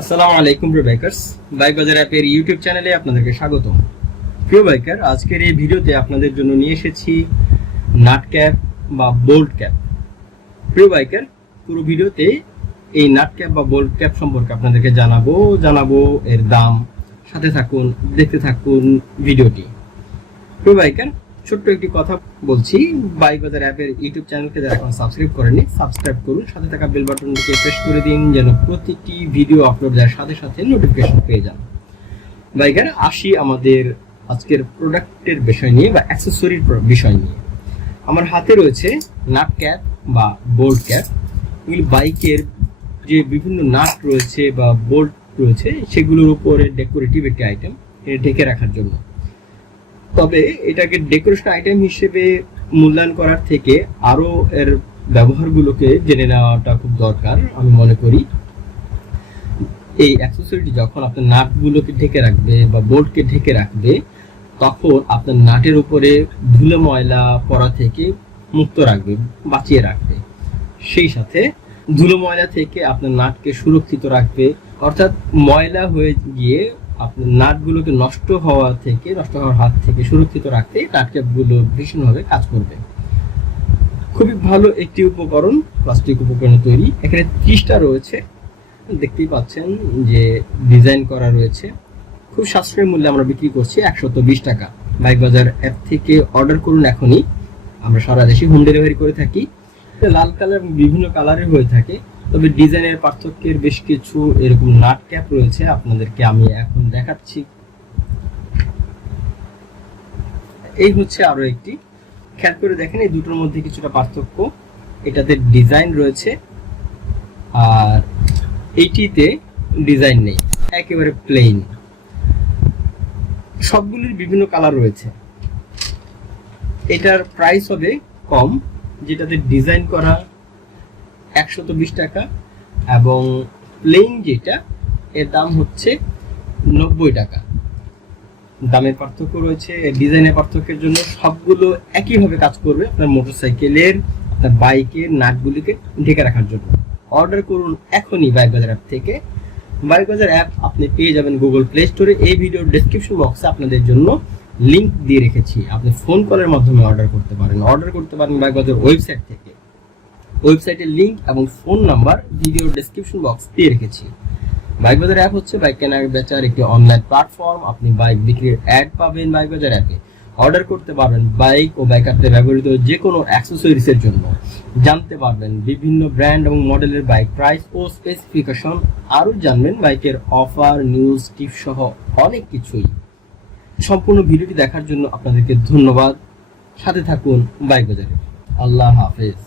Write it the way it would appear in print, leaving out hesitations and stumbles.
আসসালামু আলাইকুম প্রিয় বাইকার্স, বাইক বাজার অ্যাপের ইউটিউব চ্যানেলে আপনাদেরকে স্বাগতম। প্রিয় বাইকার, আজকের এই ভিডিওতে আপনাদের জন্য নিয়ে এসেছি নাট ক্যাপ বা বোল্ট ক্যাপ। প্রিয় বাইকার, পুরো ভিডিওতে এই নাট ক্যাপ বা বোল্ট ক্যাপ সম্পর্কে আপনাদেরকে জানাবো এর দাম। সাথে থাকুন, দেখতে থাকুন ভিডিওটি। প্রিয় বাইকার, ছোট্ট একটি কথা বলছি, বাইক বাজার অ্যাপের ইউটিউব চ্যানেলকে যারা এখন সাবস্ক্রাইব করেনি সাবস্ক্রাইব করুন, সাথে থাকা বেল বাটনটিকে প্রেস করে দিন যেন প্রতিটি ভিডিও আপলোড দেওয়ার সাথে সাথে নোটিফিকেশন পেয়ে যান। বাইকার, আসি আমাদের আজকের প্রোডাক্টের বিষয় নিয়ে বা অ্যাক্সেসরির বিষয় নিয়ে। আমার হাতে রয়েছে নাট ক্যাপ বা বোল্ট ক্যাপ। এগুলি বাইকের যে বিভিন্ন নাট রয়েছে বা বোল্ট রয়েছে সেগুলোর উপরে ডেকোরেটিভ একটি আইটেম, ঢেকে রাখার জন্য। তবে এটাকে ডেকোরেশন আইটেম হিসেবে মূল্যায়ন করার থেকে আরো এর ব্যবহারগুলোকে জেনে নেওয়াটা খুব দরকার আমি মনে করি। এই অ্যাক্সেসরিটি যখন আপনার নাটগুলোকে ঢেকে রাখবে বা বোল্টকে ঢেকে রাখবে, তখন আপনার নাটের উপরে ধুলো ময়লা পড়া থেকে মুক্ত রাখবে, বাঁচিয়ে রাখবে। সেই সাথে ধুলো ময়লা থেকে আপনার নাটকে সুরক্ষিত রাখবে, অর্থাৎ ময়লা হয়ে গিয়ে আপনার নাটগুলোকে নষ্ট হওয়ার হাত থেকে সুরক্ষিত রাখতে নাট ক্যাপগুলো ভীষণভাবে কাজ করবে। খুবই ভালো একটি উপকরণ, প্লাস্টিক উপকরণ তৈরি। এখানে 30টা রয়েছে, দেখতেই পাচ্ছেন যে ডিজাইন করা রয়েছে। খুব সাশ্রয়ী মূল্যে আমরা বিক্রি করছি 120 টাকা। বাইক বাজার অ্যাপ থেকে অর্ডার করুন এখনই, আমরা সারা দেশে হোম ডেলিভারি করে থাকি। লাল কালার বিভিন্ন কালারের হয়ে থাকে, তবে ডিজাইনের পার্থক্যের বেশ কিছু এরকম নাট ক্যাপ রয়েছে, আপনাদেরকে আমি এখন দেখাচ্ছি। এই হচ্ছে আরো একটি, খেয়াল করে দেখেন এই দুটোর মধ্যে কিছুটা পার্থক্য। এটাতে ডিজাইন রয়েছে আর এইটিতে ডিজাইন নেই, একেবারে প্লেন। সবগুলির বিভিন্ন কালার রয়েছে। এটার প্রাইস হবে কম, যেটাতে ডিজাইন করা 120 টাকা, এবং প্লেন যেটা এর দাম হচ্ছে 90 টাকা। দামের পার্থক্য রয়েছে, ডিজাইনের পার্থক্যের জন্য। সবগুলো একইভাবে কাজ করবে আপনার মোটরসাইকেলের, আপনার বাইকের নাটগুলিকে ঢেকে রাখার জন্য। অর্ডার করুন এখনই বাইক বাজার অ্যাপ থেকে। বাইক বাজার অ্যাপ আপনি পেয়ে যাবেন গুগল প্লে স্টোরে। এই ভিডিওর ডেসক্রিপশন বক্সে আপনাদের জন্য লিংক দিয়ে রেখেছি, আপনি ফোন কলের মাধ্যমে অর্ডার করতে পারেন বাইক বাজার ওয়েবসাইট থেকে। ওয়েবসাইটের লিংক এবং ফোন নাম্বার ভিডিওর ডেসক্রিপশন বক্স দিয়ে রেখেছি। বাইক বাজার অ্যাপ হচ্ছে বাইক কেনার বেচার একটি অনলাইন প্ল্যাটফর্ম। আপনি বাইক বিক্রির অ্যাড পাবেন বাইক বাজার অ্যাপে। অর্ডার করতে পারবেন বাইক ও বাইকারদের ব্যবহৃত যে কোনো অ্যাক্সেসরিজের জন্য। জানতে পারবেন বিভিন্ন ব্র্যান্ড এবং মডেলের বাইক প্রাইস ও স্পেসিফিকেশন। আরও জানবেন বাইকের অফার, নিউজ, টিপস সহ অনেক কিছুই। সম্পূর্ণ ভিডিওটি দেখার জন্য আপনাদেরকে ধন্যবাদ। সাথে থাকুন বাইক বাজারে। আল্লাহ হাফেজ।